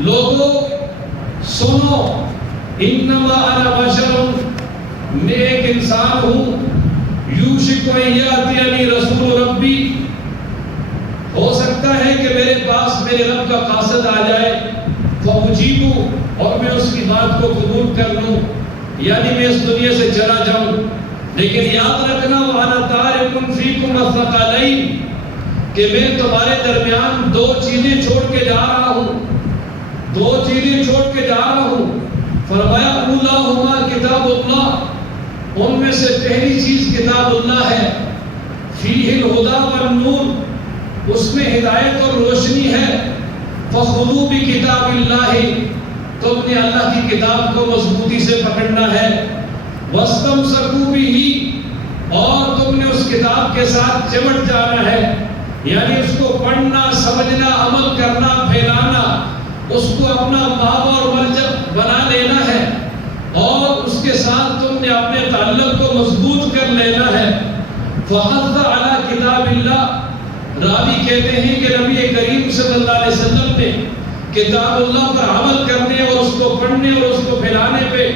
لوگوں سنو، انما انا بشر، میں ایک انسان ہوں، یوشک ان یاتینی رسول ربی، ہو سکتا ہے کہ میرے پاس میرے رب کا قاصد آ جائے، فاجیبو، اور میں اس کی بات کو قبول کر لوں، یعنی میں اس دنیا سے چلا جاؤں۔ لیکن یاد رکھنا وانا تارک فیکم الثقلین، کہ میں تمہارے درمیان دو چیزیں چھوڑ کے جا رہا ہوں، دو چیزیں چھوڑ کے جا رہا ہوں۔ فرمایا اولاہما کتاب اللہ، ان میں سے پہلی چیز کتاب اللہ ہے، فیہ الہدی والنور، اس میں ہدایت اور روشنی ہے، فخذوا بکتاب اللہ، تم نے اللہ کی کتاب کو مضبوطی سے پکڑنا ہے، واستمسکوا بہ، اور تم نے اس کتاب کے ساتھ چمٹ جانا ہے، یعنی اس کو پڑھنا، سمجھنا، عمل کرنا، پھیلانا، اس کو اپنا باب اور ملجأ بنا لینا ہے، اور اس کے ساتھ تم نے اپنے تعلق کو مضبوط کر لینا ہے۔ فحث علی کتاب اللہ، راوی کہتے ہیں کہ نبی کریم صلی اللہ علیہ وسلم نے کتاب اللہ پر عمل کرنے اور اس کو پڑھنے اور اس کو پھیلانے پہ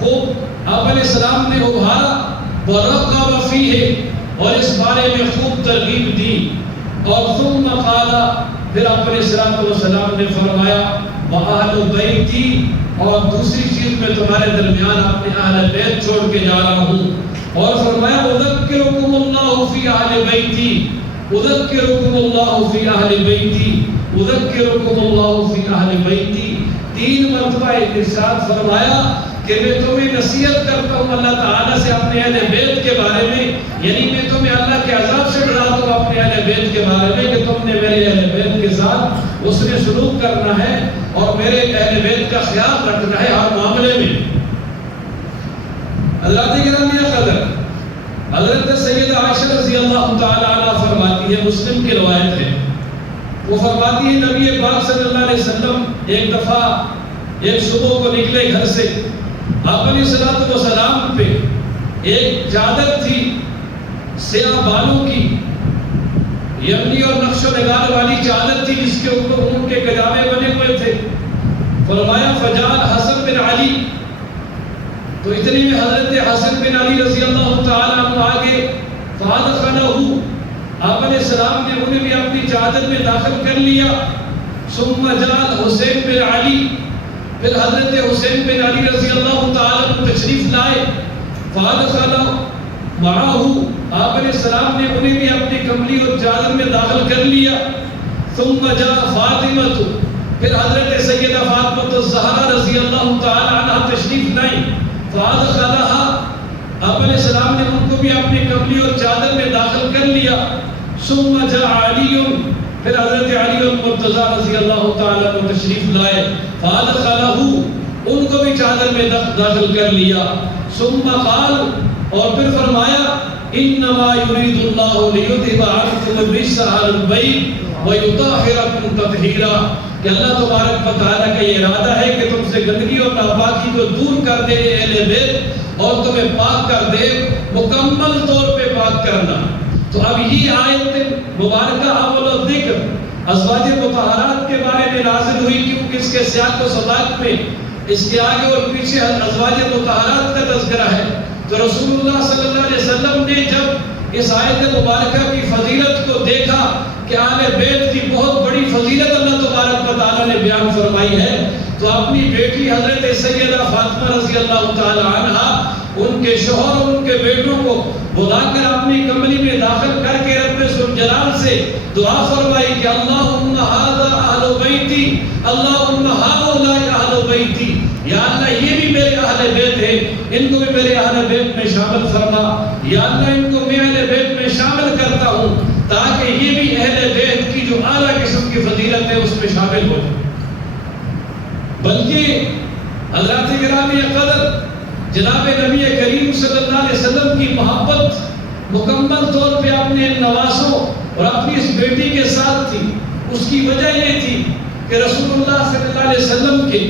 خوب آپ علیہ السلام نے ابھارا، ورغب فیہ، اور اس بارے میں خوب ترغیب دی، اور ثم قال، پھر آپ علیہ السلام نے فرمایا وَأَهْلُ بَيْتِي، اور دوسری چیز میں تمہارے درمیان اپنے اہل بیت چھوڑ کے جا رہا ہوں، اور فرمایا اذکرکم اللہ فی اہل بیتی، اذکرکم اللہ فی اہل بیتی، اذکرکم اللہ فی اہل بیتی، 3 مرتبہ ارشاد فرمایا کہ میں تمہیں نصیحت کرتا ہوں اللہ تعالیٰ سے اپنے اہل بیت کے بارے میں، یعنی میں تمہیں اللہ کے عذاب سے ڈراتا ہوں اپنے اہل بیت کے بارے میں، کہ تم نے میرے اہل بیت کے ساتھ اس نے سلوک کرنا ہے اور میرے اہل بیت کا خیال رکھنا ہے ہر معاملے میں۔ حضرات گرامی قدر، حضرت سیدہ عائشہ رضی اللہ تعالی عنہ فرماتی ہے، مسلم کی روایت ہے، وہ فرماتی ہے نبی پاک صلی اللہ علیہ وسلم ایک دفعہ ایک صبح کو نکلے گھر سے، آپ علیہ السلام پہ ایک چادر تھی سیاہ بالوں کی، یمنی اور نقش و نگار والی چادر تھی، جس کے اوپر اونٹ کے گجاوے بنے ہوئے تھے۔ فرمایا فجعل حسن بن علی، تو اتنی میں حضرت حسن بن علی رضی اللہ تعالیٰ عنہ آگے، فادخلہ، آپ علیہ السلام نے انہیں بھی اپنی چادر میں داخل کر لیا۔ ثم جعل حسین بن علی، پھر حضرت حسین بن علی رضی اللہ تعالیٰ عنہ تشریف لائے، فادخلہ معاہ، آپ علیہ السلام نے انہیں بھی اپنی کملی اور چادر میں داخل کر لیا۔ ثم جاء فاطمہ، پھر حضرت سیدہ فاطمہ الزہرا رضی اللہ تعالی عنہ تشریف لائیں، فادخلہا، آپ علیہ السلام نے ان کو بھی اپنی کملی اور چادر میں داخل کر لیا۔ ثم جاء علی، پھر حضرت علی المرتضیٰ رضی اللہ تعالی عنہ تشریف لائے، فادخلہ، ان کو بھی چادر میں داخل کر لیا۔ ثم قال، اور پھر فرمایا انما یرید اللہ لیذھب عنکم الرجس اہل البیت ویطہرکم تطہیرا، کہ اللہ تبارک و تعالیٰ کا یہ ارادہ ہے کہ تم سے گندگی اور ناپاکی کو دور کر دے اہل بیت، اور تمہیں پاک کر دے، مکمل طور پہ پاک کرنا۔ تو اب یہ آیت مبارکہ اول الذکر ازواج مطہرات کے بارے میں نازل ہوئی، کیونکہ اس کے سیاق و سباق میں اس کے آگے اور پیچھے ازواج مطہرات کا تذکرہ ہے۔ تو رسول اللہ صلی اللہ علیہ وسلم نے جب اس آیت مبارکہ کی فضیلت کو دیکھا کہ اہل بیت کی بہت بڑی فضیلت اللہ تبارک و تعالیٰ نے بیان فرمائی ہے، تو اپنی بیٹی حضرت سیدہ فاطمہ رضی اللہ تعالی عنہ، ان کے شوہر اور ان کے بیٹوں کو بلا کر اپنی کملی میں داخل کر کے رب ذوالجلال سے دعا فرمائی کہ اللہم ھذا اہل بیتی، اللہم ھؤلاء اہل بیتی، یا اللہ یہ بھی میرے اہل بیت ہیں، ان کو بھی میرے اہل بیت میں شامل فرما، یا اللہ ان کو میں اہل بیت میں شامل کرتا ہوں، تاکہ یہ بھی اہل بیت کی جو اعلیٰ قسم کی فضیلت ہے اس میں شامل ہو۔ بلکہ حضرات گرامی قدر، جناب نبی کریم صلی اللہ علیہ وسلم کی محبت مکمل طور پہ اپنے نواسوں اور اپنی اس بیٹی کے ساتھ تھی۔ اس کی وجہ یہ تھی کہ رسول اللہ صلی اللہ علیہ وسلم کے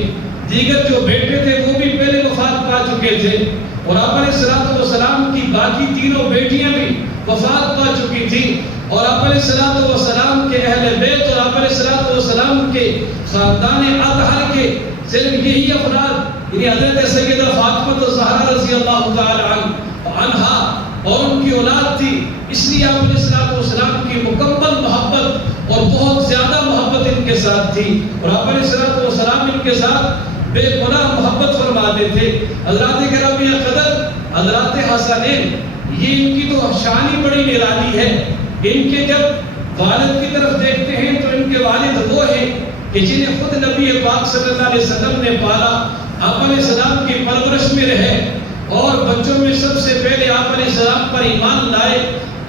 دیگر جو بیٹے تھے وہ بھی پہلے وفات پا چکے تھے، اور آپ علیہ السلام کی باقی تینوں بیٹیاں بھی وفات پا چکی تھی۔ اور آپ علیہ السلام کے اہل بیت اور آپ علیہ السلام کے خاندان اطہر کے صرف یہی افراد یعنی حضرت سیدہ فاطمہ الزہرا رضی اللہ تعالی عنہا اور ان کی اولاد تھی، اس لیے آپ علیہ السلام کی مکمل محبت اور بہت زیادہ محبت ان کے ساتھ تھی، اور آپ علیہ السلام ان کے ساتھ بے پناہ محبت فرماتے تھے۔ حضرات گرامی قدر، حضرات حسنین، یہ ان کی تو شان ہی بڑی نرالی ہے۔ ان کے جب والد کی طرف دیکھتے ہیں تو ان کے والد وہ ہیں کہ جنہیں خود نبی پاک صلی اللہ علیہ وسلم نے پالا، آپ علیہ السلام کی پرورش میں رہے اور بچوں میں سب سے پہلے آپ علیہ السلام پر ایمان لائے،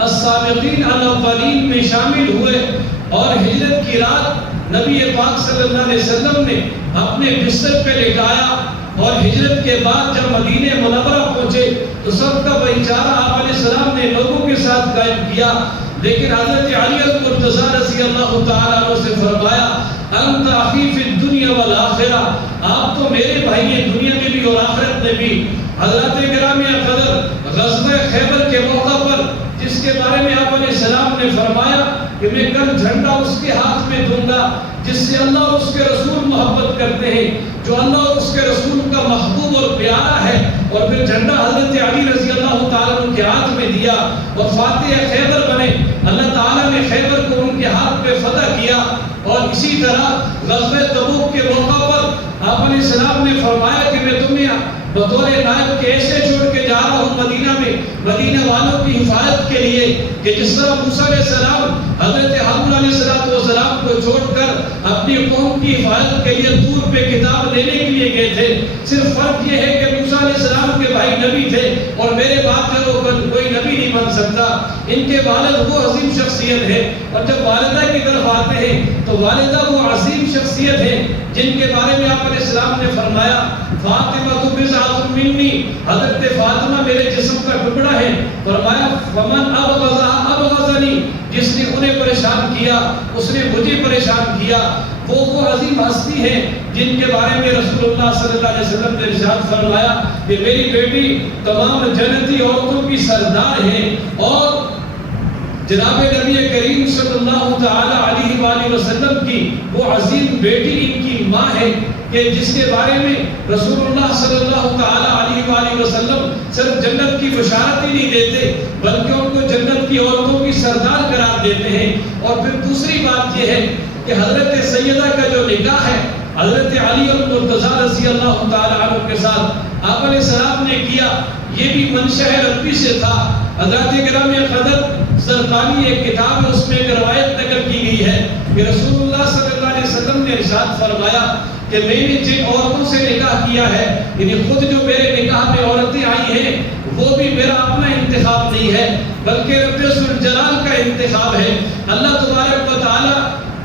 السابقین الاولین میں شامل ہوئے، اور ہجرت کی رات نبی پاک صلی اللہ علیہ وسلم نے اپنے بستر پہ لٹایا، اور ہجرت کے بعد جب مدینہ منورہ پہنچے تو سب کا بھائی چارہ آپ علیہ السلام نے لوگوں کے ساتھ قائم کیا، لیکن حضرت علی المرتضیٰ رضی اللہ تعالیٰ عنہ سے فرمایا انت اخی فی الدنیا والآخرہ، آپ تو میرے بھائی ہیں دنیا میں بھی اور آخرت میں بھی۔ حضرات گرامی قدر، غزوہ خیبر کے موقع پر جس کے بارے میں آپ علیہ السلام نے فرمایا کہ میں کل جھنڈا اس کے ہاتھ میں دوں گا جس سے اللہ اور اس کے رسول محبت کرتے ہیں، جو اللہ اور اس کے رسول کا محبوب اور پیارا ہے، اور پھر جھنڈا حضرت علی رضی اللہ تعالیٰ عنہ کے ہاتھ میں دیا اور فاتح خیبر بنے۔ اللہ تعالیٰ نے خیبر کو ان کے ہاتھ پہ فتح کیا، اور اسی طرح غزوہ تبوک کے موقع پر آپ علیہ السلام نے فرمایا کہ میں تمہیں بطور نائب کے ایسے چھوڑ کے جا رہا ہوں مدینہ میں، مدینہ والوں کی حفاظت کے لیے، کہ جس طرح موسیٰ علیہ السلام حضرت ہارون علیہ السلام کو چھوڑ کر اپنی قوم کی حفاظت کے لیے طور پہ کتاب لینے کے لیے گئے تھے، صرف فرق یہ ہے کہ موسیٰ علیہ السلام کے بھائی نبی تھے اور میرے باپ کا وہ کوئی نبی نہیں بن سکتا۔ ان کے والد وہ عظیم شخصیت ہے، اور جب والدہ کی طرف آتے ہیں تو والدہ وہ عظیم شخصیت ہے جن کے بارے میں آپ علیہ السلام نے فرمایا فاطمہ بضعۃ منی، حضرت فاطمہ میرے جسم کا ٹکڑا ہے۔ فرمایا فمن ابغضها ابغضنی، جس نے انہیں پریشان کیا اس نے مجھے پریشان کیا۔ وہ عظیم ہستی ہے جن کے بارے میں رسول اللہ صلی اللہ علیہ وسلم نے ارشاد فرمایا کہ میری بیٹی تمام جنتی عورتوں کی سردار ہے، اور جناب نبی کریم صلی اللہ تعالی علیہ وآلہ وسلم کی وہ عظیم بیٹی ان کی ماں ہے کہ جس کے بارے میں رسول اللہ صلی اللہ تعالی علیہ وآلہ وسلم صرف جنت کی بشارت ہی نہیں دیتے بلکہ ان کو جنت کی عورتوں کی سردار قرار دیتے ہیں۔ اور پھر دوسری بات یہ ہے کہ حضرت سیدہ کا جو نکاح ہے حضرت علی المرتضیٰ رضی اللہ تعالی عنہ کے ساتھ آپ علیہ السلام نے کیا، یہ بھی منشأ ربی سے تھا۔ حضرات گرامی قدر، سرکاری ایک کتاب ہے، اس میں ایک روایت نقل کی گئی ہے کہ رسول اللہ صلی اللہ علیہ وسلم نے ارشاد فرمایا کہ میں نے جن عورتوں سے نکاح کیا ہے، یعنی خود جو میرے نکاح میں عورتیں آئی ہیں وہ بھی میرا اپنا انتخاب نہیں ہے بلکہ رب ذوالجلال کا انتخاب ہے، اللہ تبارک و تعالی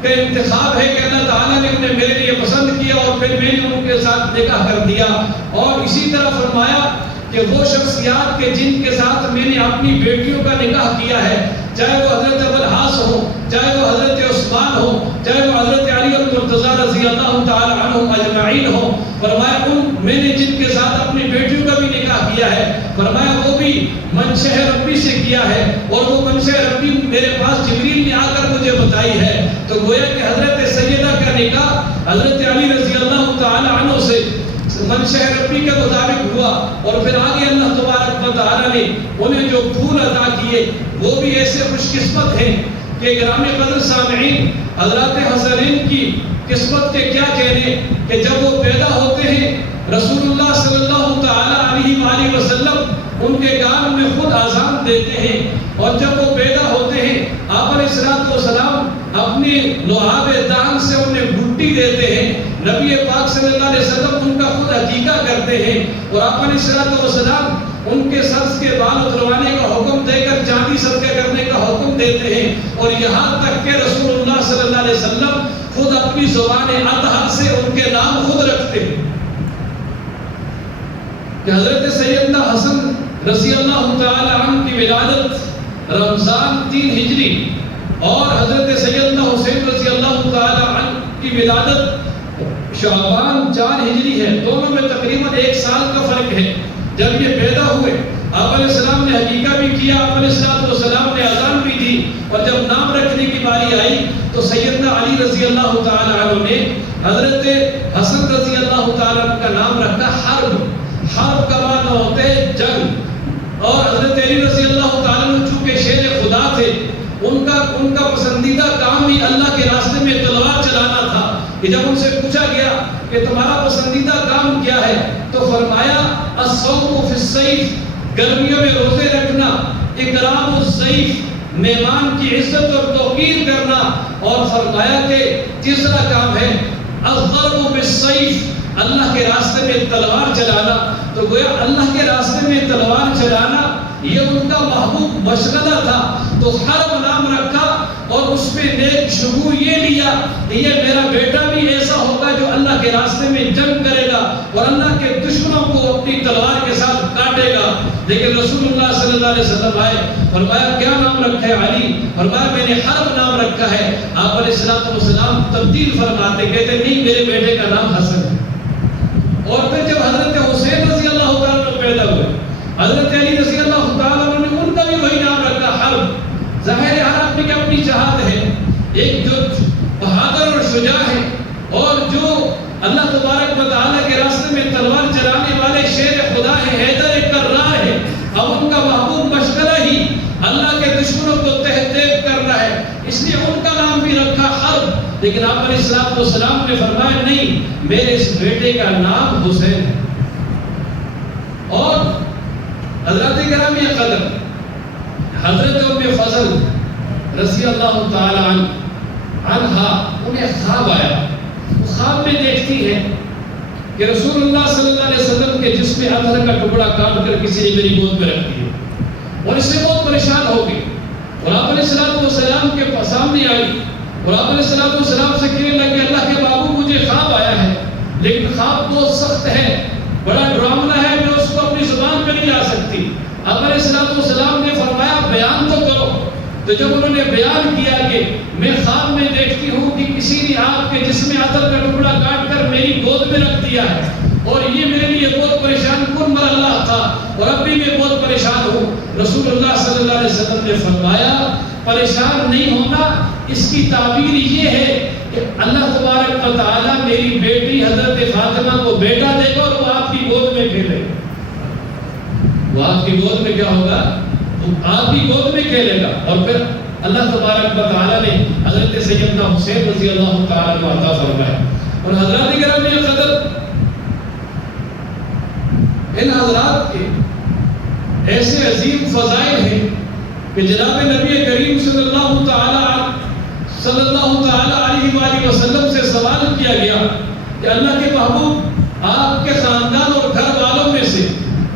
کا انتخاب ہے کہ اللہ تعالیٰ نے انہیں میرے لیے پسند کیا اور پھر میں نے ان کے ساتھ نکاح کر دیا۔ اور اسی طرح فرمایا کہ وہ شخصیات کے جن کے ساتھ میں نے اپنی بیٹیوں کا نکاح کیا ہے، چاہے وہ حضرت ابوالعاص ہو، چاہے وہ حضرت عثمان ہو، چاہے وہ حضرت علی المرتضیٰ رضی اللہ تعالی عنہم اجمعین ہو، فرمایا میں نے جن کے ساتھ اپنی بیٹیوں کا بھی نکاح کیا ہے، فرمایا وہ بھی منشأ ربی سے کیا ہے، اور وہ منشأ ربی میرے پاس جبریل نے آ کر مجھے بتائی ہے۔ تو گویا کہ حضرت سیدہ کا نکاح حضرت علی رضی اللہ تعالی عنہ سے منشأ ربی کے مطابق ہوا، اور پھر آگے اللہ تبارک و تعالی نے انہیں جو پھول عطا کیے وہ بھی ایسے خوش قسمت ہیں کہ گرامی قدر سامعین، حضرات حسنین کی قسمت کے کیا کہنے کہ جب وہ پیدا ہوتے ہیں رسول اللہ صلی اللہ تعالی علیہ وآلہ وسلم ان کے کان میں خود اذان دیتے ہیں، اور جب وہ پیدا ہوتے ہیں آپ علیہ السلام اپنے لعاب دہن سے انہیں گھٹی دیتے ہیں، نبی پاک صلی اللہ علیہ وسلم ان کا خود عقیقہ کرتے ہیں، اور آپ علیہ السلام ان کے سر کے بال اتروانے کا حکم دے کر چاندی صدقہ کرنے کا حکم دیتے ہیں، اور یہاں تک کہ رسول اللہ صلی اللہ علیہ وسلم خود اپنی زبان اطہر سے ان کے نام خود رکھتے ہیں کہ حضرت سیدنا حسن رضی اللہ تعالی عنہ کی ولادت رمضان 3 ہجری اور حضرت سیدنا حسین رضی اللہ تعالی عنہ کی ولادت شعبان 4 ہجری ہے، دونوں میں تقریباً 1 سال کا فرق ہے۔ جب یہ پیدا ہوئے آپ علیہ السلام نے حقیقہ بھی کیا، آپ علیہ السلام نے اذان بھی دی، اور جب نام رکھنے کی باری آئی تو سیدنا علی رضی اللہ تعالی عنہ نے حضرت حسن رضی اللہ تعالی عنہ کا نام رکھا حرب۔ حرب کا معنی ہوتا ہے جنگ، اور حضرت علی رضی اللہ تعالی عنہ چونکہ شیر خدا تھے، ان کا پسندیدہ کام بھی اللہ کے راستے میں تلوار چلانا تھا۔ کہ جب ان سے پوچھا گیا کہ تمہارا پسندیدہ کام کیا ہے تو فرمایا الصوم فی الصیف، گرمیوں میں روزے رکھنا، اکرام الضیف، مہمان کی عزت اور توقیر کرنا، اور فرمایا کہ تیسرا کام ہے الضرب بالسیف، اللہ کے راستے میں تلوار چلانا۔ تو گویا اللہ کے راستے میں تلوار چلانا یہ ان کا محبوب مشغلہ تھا، تو حرب نام رکھا، اور اس میں نیک شگون یہ لیا کہ یہ میرا بیٹا بھی ایسا ہوگا جو اللہ کے راستے میں جنگ کرے گا اور اللہ کے دشمنوں کو اپنی تلوار کے ساتھ کاٹے گا۔ لیکن رسول اللہ صلی اللہ علیہ وسلم آئے، فرمایا کیا نام رکھا ہے علی؟ فرمایا میں نے حرب نام رکھا ہے۔ آپ علیہ السلام تبدیل فرماتے، کہتے نہیں میرے بیٹے کا نام حسن ہے۔ اور پھر جب حضرت حسین رضی اللہ تعالیٰ عنہ پیدا ہوئے، حضرت علی رضی اللہ تعالیٰ عنہ نے ان کا بھی وہی نام رکھا حرب۔ ظاہر ہر آدمی کی اپنی چاہت ہے، ایک جو بہادر اور شجاع ہے اور جو اللہ تبارک و تعالیٰ کے راستے میں تلوار چلانے والے شیر خدا ہے، حیدر کرار ہے۔ اب ان کا محبوب مشغلہ ہی اللہ کے دشمنوں کو تہذیب کرنا ہے، اس لیے ان کا نام بھی رکھا حرب۔ لیکن آپ علیہ السلام نے فرمایا نہیں، میرے اس بیٹے کا نام حسین ہے۔ اور حضرت گرامی قدر حضرت ام فضل رضی اللہ تعالی عنہا، انہیں خواب آیا، وہ خواب میں دیکھتی ہے کہ رسول اللہ صلی اللہ علیہ وسلم کے جسم اطہر کا ٹکڑا کاٹ کر کسی نے میری گود میں رکھ دیا، اور اس سے بہت پریشان ہو گئی، اور آپ علیہ السلام کے سامنے آئی، اور آپ علیہ السلام سے کہنے لگے اللہ کے بابو مجھے خواب آیا ہے، لیکن خواب بہت سخت ہے، بڑا ڈرامنا ہے، میں اس کو اپنی زبان پہ نہیں لا سکتی۔ آپ علیہ السلام نے فرمایا بیان تو کرو۔ تو جب انہوں نے بیان کیا کہ میں خواب میں دیکھتی ہوں کہ کسی نے آپ کے جسم اطہر کا ٹکڑا کاٹ کر میری گود میں رکھ دیا ہے، اور یہ میرے لیے بہت پریشان کن مر اللہ تھا، اور اب بھی میں بہت پریشان ہوں۔ رسول اللہ صلی اللہ علیہ وسلم نے فرمایا پریشان نہیں ہونا، اس کی تعبیر یہ ہے کہ اللہ تبارک و تعالیٰ میری بیٹی حضرت فاطمہ کو بیٹا دے گا، اور وہ آپ کی گود میں کھیلے گا۔ وہ آپ کی گود میں کیا ہوگا؟ وہ آپ کی گود میں کھیلے گا۔ اور پھر اللہ تبارک و تعالیٰ نے حضرت سیدنا حسین رضی اللہ تعالیٰ کو عطا فرمایا۔ اور حضرات گرامی قدر، ان حضرات کے ایسے عظیم فضائل ہیں کہ جناب نبی کریم صلی اللہ تعالیٰ علیہ وآلہ وسلم سے سوال کیا گیا کہ اللہ کے محبوب آپ کے خاندان اور گھر والوں میں سے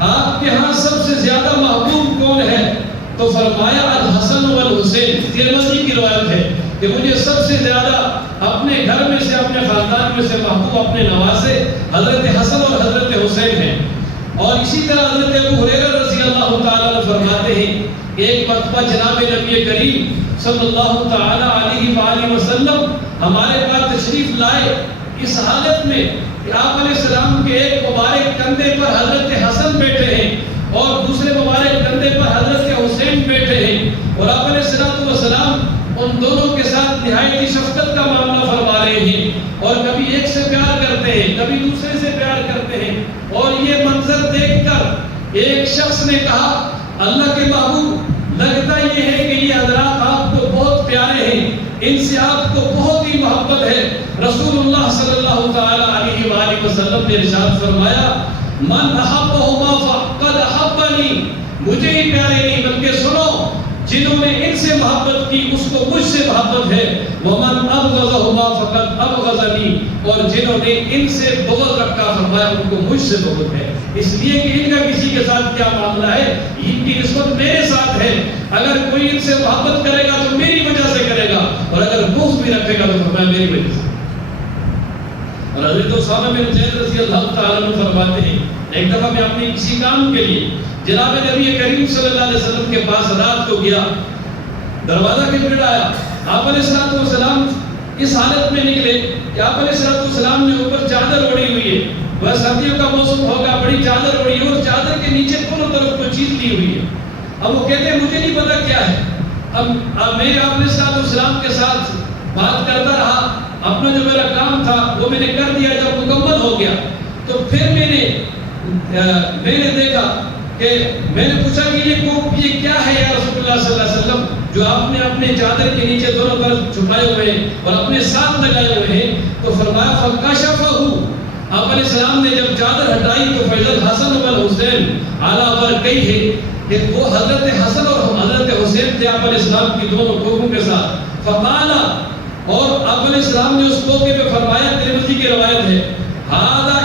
آپ کے ہاں سب سے زیادہ محبوب کون ہے؟ تو فرمایا الحسن والحسین۔ ترمذی کی روایت ہے کہ مجھے سب سے زیادہ اپنے گھر میں سے، اپنے خاندان میں سے محبوب اپنے نواسے حضرت حسن اور حضرت حسین ہیں۔ اور اسی طرح حضرت ابو ہریرہ رضی اللہ تعالیٰ عنہ فرماتے ہیں کہ ایک مرتبہ جناب نبی کریم صلی اللہ تعالیٰ علیہ وآلہ وسلم ہمارے پاس تشریف لائے، اس حالت میں کہ آپ علیہ السلام کے ایک مبارک کندھے پر حضرت حسن بیٹھے ہیں اور دوسرے مبارک کندھے پر حضرت حسین بیٹھے ہیں، اور آپ علیہ السلام ان دونوں کے ساتھ نہایت شفقت کا معاملہ فرما رہے ہیں، اور کبھی ایک سے پیار کرتے ہیں، کبھی دوسرے سے پیار کرتے ہیں۔ اور یہ منظر دیکھ کر ایک شخص نے کہا اللہ کے محبوب لگتا یہ ہے کہ یہ حضرات آپ کو بہت پیارے ہیں، ان سے آپ کو بہت ہی محبت ہے۔ رسول اللہ صلی اللہ تعالیٰ علیہ وآلہ وسلم نے ارشاد فرمایا من احبہما فقد احبنی، مجھے ہی پیارے نہیں بلکہ سنو جنہوں نے ان سے محبت کی اس کو مجھ سے محبت ہے، ومن ابغضہما فقد ابغضنی، اور جنہوں نے ان سے بغض رکھا فرمایا ان کو مجھ سے بغض ہے، اس لیے کہ ان کا کسی کے ساتھ کیا معاملہ ہے، ان کی نسبت میرے ساتھ ہے۔ اگر کوئی ان سے محبت کرے گا تو میری وجہ سے کرے گا، اور اگر بغض بھی رکھے گا تو فرمایا میری وجہ سے۔ اور حضرت اسامہ بن زید رضی اللہ تعالیٰ عنہ فرماتے ہیں ایک دفعہ میں اپنے کسی کام کے لیے جناب نبی کریم صلی اللہ علیہ وسلم کے پاس رات کو گیا، دروازہ کھٹکھٹایا، آپ علیہ السلام اس حالت میں نکلے کہ آپ علیہ السلام نے اوپر چادر اوڑھی ہوئی ہے، وہ سردیوں کا موسم ہوگا، بڑی چادر اڑی اور چادر کے نیچے دونوں طرف کوئی چیز لی ہوئی ہے. اب وہ کہتے ہیں مجھے نہیں پتا کیا ہے. اب میں آپ نے صاحب اسلام کے ساتھ بات کرتا رہا، اپنا جو میرا کام تھا وہ میں نے کر دیا. جب مکمل ہو گیا تو پھر میں نے دیکھا کہ میں نے پوچھا کہ یہ کیا ہے یا رسول اللہ صلی اللہ علیہ وسلم جو آپ نے اپنے چادر کے نیچے دونوں طرف چھپائے ہوئے ہیں اور اپنے ساتھ لگائے ہوئے ہیں. تو فرمایا فَكَشَفَهُ، آپ علیہ السلام نے جب چادر ہٹائی تو فیض الحسن والحسین علی برکیہ، کہ وہ حضرت حسن اور حضرت حسین تھے آپ علیہ السلام کی دونوں کوکھوں کے ساتھ. فقال، اور آپ علیہ السلام نے اس کوکھے پہ فرمایا، ترمذی کی روایت ہے، ہذا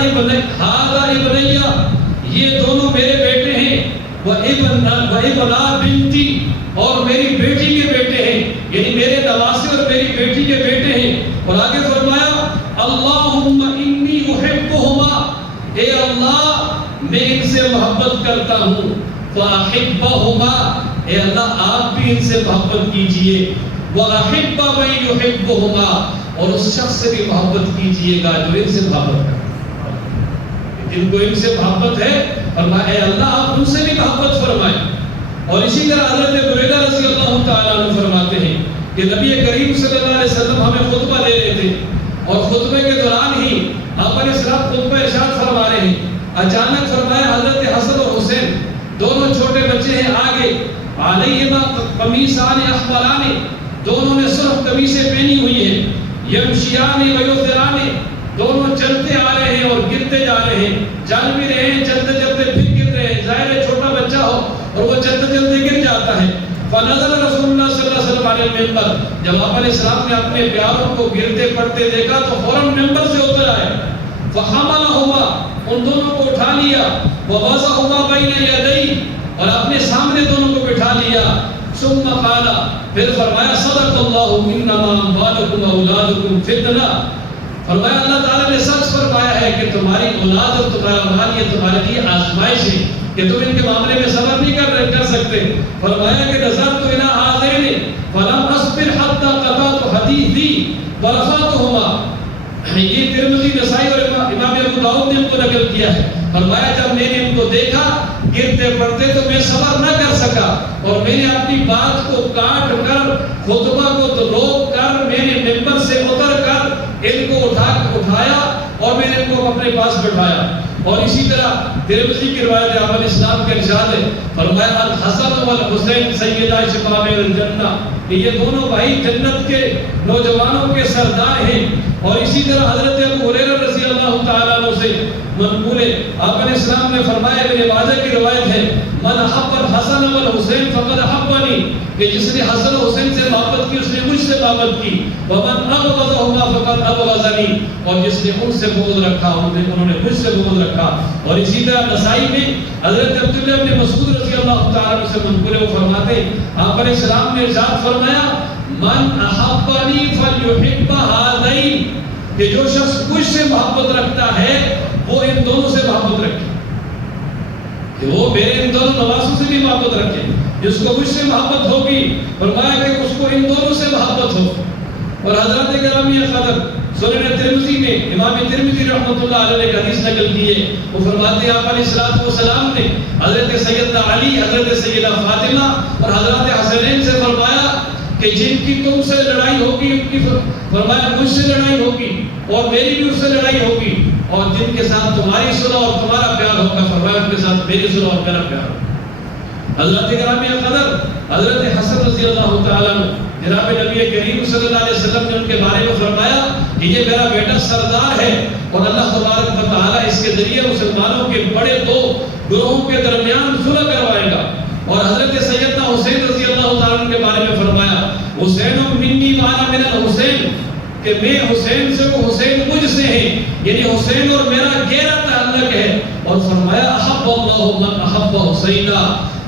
ابنیہ، یہ دونوں میرے بیٹے ہیں، وَإِبْنَا بِنْتِي، اور میری بیٹی کے بیٹے ہیں، یعنی میرے نواسے اور میری بیٹی کے بیٹے ہیں. اور آگے فرمایا اللہم انی احبہما، اے اللہ میں ان سے محبت کرتا ہوں. فَأَحِبَّهُمَا، اے اللہ آپ بھی ان سے محبت کیجئے. وَأَحِبَّ مَن يُحِبُّهُمَا، اور اس شخص سے بھی محبت کیجئے گا جو ان سے محبت کرتا ہے. جن کو ان سے محبت ہے فرمایا اے اللہ آپ ان سے بھی محبت فرمائیں. اور اسی طرح حضرت بریدہ رضی اللہ تعالیٰ عنہ فرماتے ہیں کہ نبی کریم صلی اللہ علیہ وسلم ہمیں خطبہ دے رہے تھے اور خطبے کے دوران ہی آپ علیہ السلام خطبہ ارشاد فرما رہے ہیں. اچانک فرمایا حضرت حسن اور حسین دونوں چھوٹے بچے ہیں آگے، علیہما قمیصان احمران، دونوں نے سرخ قمیصیں پہنی ہوئی ہیں. یمشیان ویفران، دونوں چلتے آ رہے ہیں اور گرتے جا رہے ہیں. چل بھی رہے ہیں، چلتے چلتے پھر گر رہے ہیں. ظاہر ہے چھوٹا بچہ ہو اور وہ چلتے چلتے گر جاتا ہے. فنزل رسول اللہ صلی اللہ علیہ وسلم علی المنبر، جب آپ علیہ السلام نے اپنے پیاروں کو گرتے پڑتے دیکھا تو فوراً ممبر سے اتر آئے. فحملہما، ان دونوں کو اٹھا لیا. ووضعہما بین یدیہ، اور اپنے سامنے دونوں کو بٹھا لیا. ثم قال، پھر فرمایا صدق اللہ انما اموالکم اولادکم فتنہ، فرمایا اللہ تعالیٰ نے سچ فرمایا ہے کہ تمہاری اولاد اور تمہارا مال یہ تمہارے لیے آزمائش ہے کہ تم ان کے معاملے میں صبر نہیں کر سکتے. فرمایا کہ نظرت الی ہذین فلم اصبر حتی قطعت حدیثی ورفعتہما، یہ ترمذی نسائی اور امام ابو داؤد نے ان کو نقل کیا ہے. فرمایا جب میں نے ان کو دیکھا گرتے پڑتے تو میں صبر نہ کر سکا اور میں نے اپنی بات کو کاٹ کر خطبہ کو روک کر میں نے ممبر سے اتر کر ان کو اٹھایا اور میں نے ان کو اپنے پاس بٹھایا. اور اسی طرح ترمذی کی روایت ہے، آپ علیہ السلام کا ارشاد ہے، فرمایا الحسن والحسین سیدا شباب الجنہ، کہ یہ دونوں بھائی جنت کے نوجوانوں کے سردار ہیں. اور اسی طرح حضرت ابو ہریرہ رضی اللہ تعالیٰ عنہ سے منقول ہے، آپ علیہ السلام نے فرمایا، ابن ماجہ کی روایت ہے، من احب الحسن والحسین فقد احبنی، کہ جس نے حسن و حسین سے محبت کی اس نے مجھ سے محبت کی. ومن ابغضہما فقد ابغضنی، اور جس نے ان سے بغض رکھا انہوں نے مجھ سے بغض رکھا. اور اسی طرح نسائی میں حضرت عبداللہ بن مسعود رضی اللہ تعالیٰ عنہ سے منقول ہے، وہ فرماتے ہیں آپ علیہ السلام نے ارشاد فرمایا من احبنی فلیحب ہذین، کہ جو شخص مجھ سے محبت رکھتا ہے وہ ان دونوں سے محبت رکھے، کہ وہ میرے ان دونوں نواسوں سے بھی محبت رکھے. جس کو مجھ سے محبت ہوگی فرمایا کہ اس کو ان دونوں سے محبت ہو. اور حضرات گرامی قدر سنن ترمذی میں امام ترمذی رحمۃ اللہ علیہ نے ایک حدیث نقل کی ہے، وہ فرماتے ہیں آپ علیہ الصلوۃ والسلام نے حضرت سیدنا علی، حضرت سیدہ فاطمہ اور حضرت حسنین سے فرمایا کہ جن کی تم سے لڑائی ہوگی ان کی فرمایا مجھ سے لڑائی ہوگی اور میری بھی اس سے لڑائی ہوگی، اور جن کے ساتھ تمہاری صلح اور تمہارا پیار ہوگا فرمایا ان کے ساتھ میری صلح اور میرا پیار ہوگا. حضرت گرامی قدر حضرت حسن رضی اللہ تعالیٰ عنہ جناب نبی کریم صلی اللہ علیہ وسلم نے ان کے بارے میں فرمایا کہ یہ میرا بیٹا سردار ہے اور اللہ تبارک و تعالیٰ اس کے ذریعے مسلمانوں کے بڑے دو گروہوں کے درمیان صلح کروائے گا. اور حضرت سیدنا حسین رضی اللہ تعالیٰ عنہ کے بارے میں فرمایا حسین منی وانا من الحسین، کہ میں حسین سے وہ حسین مجھ سے ہیں، یعنی حسین اور میرا گہرا تعلق ہے. اور فرمایا احب اللہ من احب حسینا،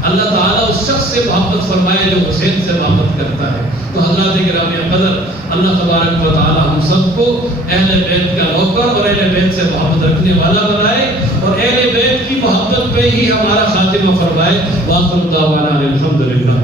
اللہ تعالیٰ اس شخص سے محبت فرمائے جو حسین سے محبت کرتا ہے. تو حضرات گرامی قدر اللہ تبارک و تعالیٰ ہم سب کو اہل بیت کا نوکر اور اہل بیت سے محبت رکھنے والا بنائے اور اہل بیت کی محبت پہ ہی ہمارا خاتمہ فرمائے. وآخر دعوانا الحمدللہ.